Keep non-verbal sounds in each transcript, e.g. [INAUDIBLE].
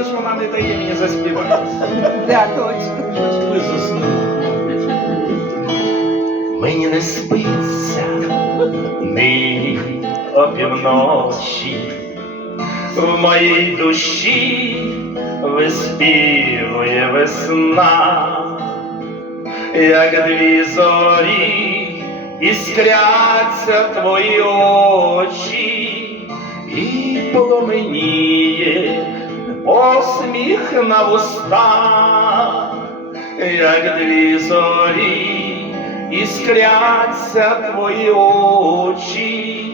Це ж вона не дає мені заспівати. [LAUGHS] Да, точно. Ви заснули. Мені не спиться нині опівночі. В моїй душі виспівує весна, як дві зорі іскряться твої очі, і пламеніє посміх на вустах, як дві зорі іскряться твої очі,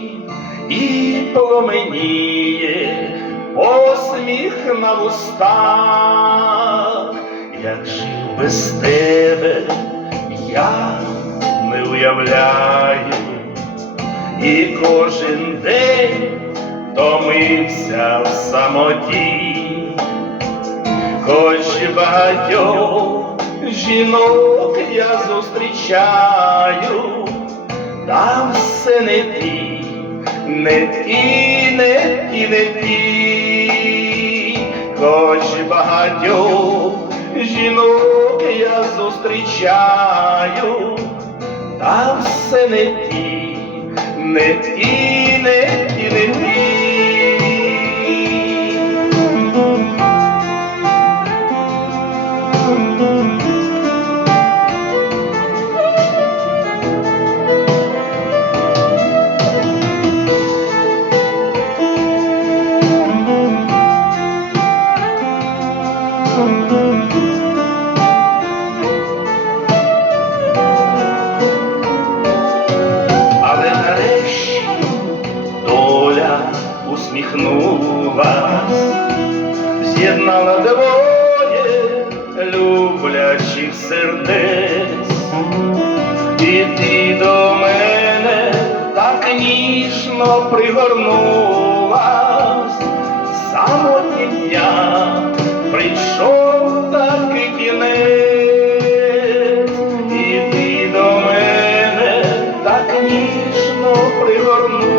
і пламеніє посміх на вустах, як жив без тебе, я не уявляю, і кожен день томився в самоті, хоч багатьох жінок я зустрічаю, там все не ті, не ті, не ті, не ті, хоч багатьох жінок я зустрічаю, там все не ті, не ті, усміхнулась, з'єднала двоє люблячих сердець, і ти до мене так ніжно пригорнулась, самотні дня прийшов такий кінець, і ти до мене так ніжно пригорнулась,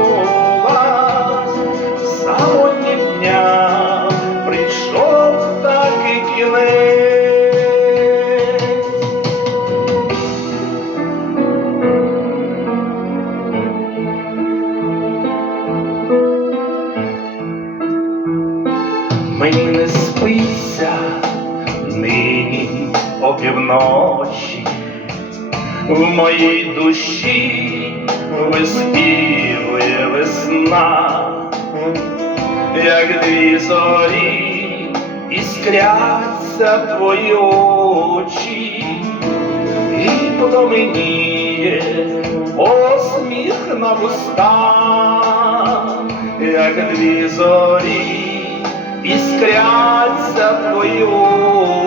Мені не спиться нині опівночі, в моїй душі виспівує весна, як дві зорі іскряться твої очі, і пламеніє посміх на вустах, як дві зорі іскряться твої очі,